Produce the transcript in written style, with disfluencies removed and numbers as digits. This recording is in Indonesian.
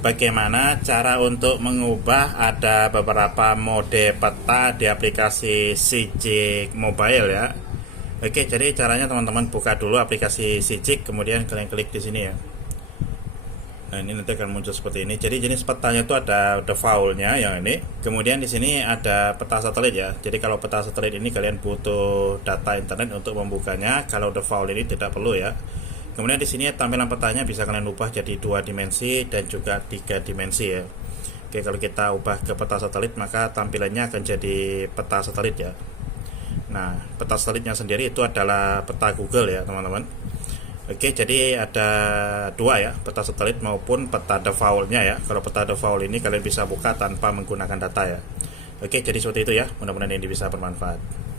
bagaimana cara untuk mengubah ada beberapa mode peta di aplikasi sygic mobile ya. Oke, jadi caranya teman-teman buka dulu aplikasi sygic, kemudian kalian klik di sini ya. Nah, ini nanti akan muncul seperti ini. Jadi jenis petanya itu ada defaultnya yang ini. Kemudian di sini ada peta satelit ya. Jadi kalau peta satelit ini kalian butuh data internet untuk membukanya. Kalau default ini tidak perlu ya. Kemudian di sini tampilan petanya bisa kalian ubah jadi 2 dimensi dan juga 3 dimensi ya. Oke, kalau kita ubah ke peta satelit maka tampilannya akan jadi peta satelit ya. Nah, peta satelitnya sendiri itu adalah peta Google ya teman-teman. Oke, jadi ada 2 ya, peta satelit maupun peta defaultnya ya. Kalau peta default ini kalian bisa buka tanpa menggunakan data ya. Oke, jadi seperti itu ya. Mudah-mudahan ini bisa bermanfaat.